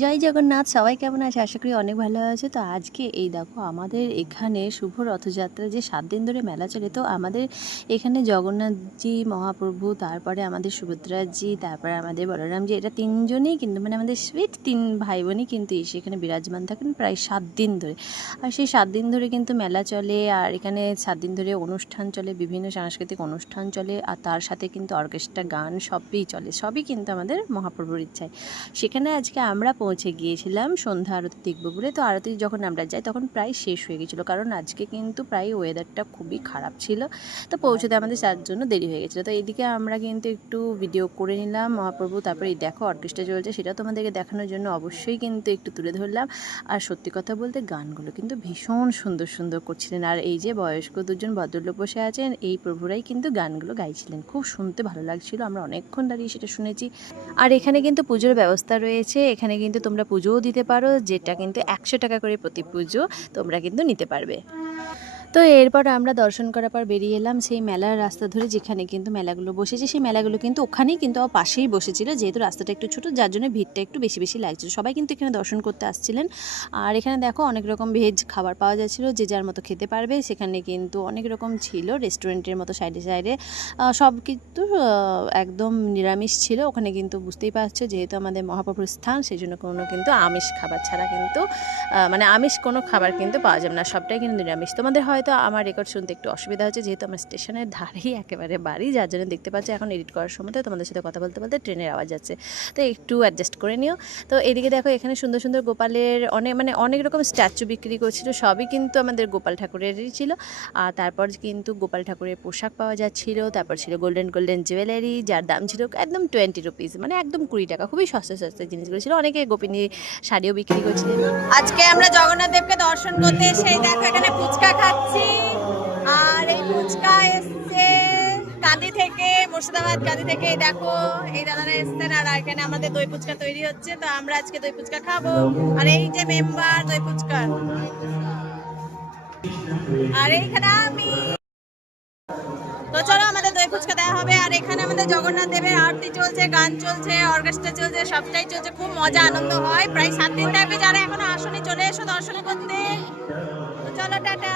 জয় জগন্নাথ, সবাই কেমন আছে? আশা করি অনেক ভালো আছে। তো আজকে এই দেখো আমাদের এখানে শুভ রথযাত্রা যে 7 দিন ধরে মেলা চলে, তো আমাদের এখানে জগন্নাথজি মহাপ্রভু, তারপরে আমাদের সুভদ্রাজি, তারপরে আমাদের বলরামজি, এটা তিনজনেই কিন্তু মানে আমাদের সুইট তিন ভাই বোনই কিন্তু এসে এখানে বিরাজমান থাকেন প্রায় 7 দিন ধরে। আর সেই 7 দিন ধরে কিন্তু মেলা চলে, আর এখানে 7 দিন ধরে অনুষ্ঠান চলে, বিভিন্ন সাংস্কৃতিক অনুষ্ঠান চলে, আর তার সাথে কিন্তু অর্কেস্ট্রা, গান সবই চলে, সবই কিন্তু আমাদের মহাপ্রভুর ইচ্ছায়। সেখানে আজকে আমরা পৌঁছে গিয়েছিলাম সন্ধ্যা আরতি দেখবো বলে। তো আরতি যখন আমরা যাই তখন প্রায় শেষ হয়ে গেছিলো, কারণ আজকে কিন্তু প্রায় ওয়েদারটা খুবই খারাপ ছিল। তো পৌঁছতে আমাদের তার জন্য দেরি হয়ে গেছিলো। তো এইদিকে আমরা কিন্তু একটু ভিডিও করে নিলাম মহাপ্রভু, তারপরে এই দেখো অর্কেস্ট্রা চলছে, সেটা তোমাদেরকে দেখানোর জন্য অবশ্যই কিন্তু একটু তুলে ধরলাম। আর সত্যি কথা বলতে গানগুলো কিন্তু ভীষণ সুন্দর সুন্দর করছিলেন, আর এই যে বয়স্ক দুজন ভদ্রলোক বসে আছেন, এই প্রভুরাই কিন্তু গানগুলো গাইছিলেন। খুব শুনতে ভালো লাগছিল, আমরা অনেকক্ষণ দাঁড়িয়ে সেটা শুনেছি। আর এখানে কিন্তু পুজোর ব্যবস্থা রয়েছে, এখানে কিন্তু তোমরা পুজোও দিতে পারো, যেটা কিন্তু 100 টাকা করে প্রতি পুজো তোমরা কিন্তু নিতে পারবে। তো এরপর আমরা দর্শন করার পর বেরিয়ে এলাম সেই মেলার রাস্তা ধরে, যেখানে কিন্তু মেলাগুলো বসেছে। সেই মেলাগুলো কিন্তু ওখানেই কিন্তু পাশেই বসেছিল, যেহেতু রাস্তাটা একটু ছোটো, যার জন্য ভিড়টা একটু বেশি বেশি লাগছিল। সবাই কিন্তু এখানে দর্শন করতে আসছিলেন। আর এখানে দেখো অনেক রকম ভেজ খাবার পাওয়া যাচ্ছিলো, যে যার মতো খেতে পারবে। সেখানে কিন্তু অনেক রকম ছিল, রেস্টুরেন্টের মতো সাইডে সাইডে সব কিন্তু একদম নিরামিষ ছিল। ওখানে কিন্তু বুঝতেই পারছো, যেহেতু আমাদের মহাপ্রভুর স্থান, সেই জন্য কোনো কিন্তু আমিষ খাবার ছাড়া কিন্তু মানে আমিষ কোনো খাবার কিন্তু পাওয়া যাবে না, সবটাই কিন্তু নিরামিষ। তোমাদের হয়তো আমার রেকর্ড শুনতে একটু অসুবিধা হচ্ছে, যেহেতু আমার স্টেশনের ধারেই একেবারে বাড়ি, যার জন্য দেখতে পাচ্ছি এখন এডিট করার সময় তোমাদের সাথে কথা বলতে বলতে ট্রেনের আওয়াজ যাচ্ছে, তো একটু অ্যাডজাস্ট করে নিও। তো এদিকে দেখো এখানে সুন্দর সুন্দর গোপালের অনেক রকম স্ট্যাচু বিক্রি করছিল, সবই কিন্তু আমাদের গোপাল ঠাকুরেরই ছিল। আর তারপর কিন্তু গোপাল ঠাকুরের পোশাক পাওয়া যাচ্ছিল, তারপর ছিল গোল্ডেন গোল্ডেন জুয়েলারি, যার দাম ছিল একদম 20 রুপিস, মানে একদম 20 টাকা, খুবই সস্তা সস্তা জিনিসগুলো ছিল। অনেকে গোপিনী শাড়িও বিক্রি করছিলেন। আজকে আমরা জগন্নাথ দেবকে দর্শন করতে এসে দেখো এখানে ফুচকা খাচ্ছি। আর এই ফুচকা এসছে কাঁদি থেকে, মুর্শিদাবাদ কাঁদি থেকে। দেখো এই দাদারা এসছেন, আর এখানে আমাদের দই ফুচকা তৈরি হচ্ছে। তো আমরা আজকে দই ফুচকা খাবো। আর এই যে মেম্বার দই ফুচকা, আর এইখানে আমি। তো চলো আমাদের দই ফুচকা দেওয়া হবে। আর এখানে আমাদের জগন্নাথ দেবের আরতি চলছে, গান চলছে, অর্কেস্ট্রা চলছে, সবটাই চলছে, খুব মজা আনন্দ হয়। প্রায় 7 দিন ব্যাপী, যারা এখনো আসনে চলে এসো দর্শন করতে। তো চলো টাটা।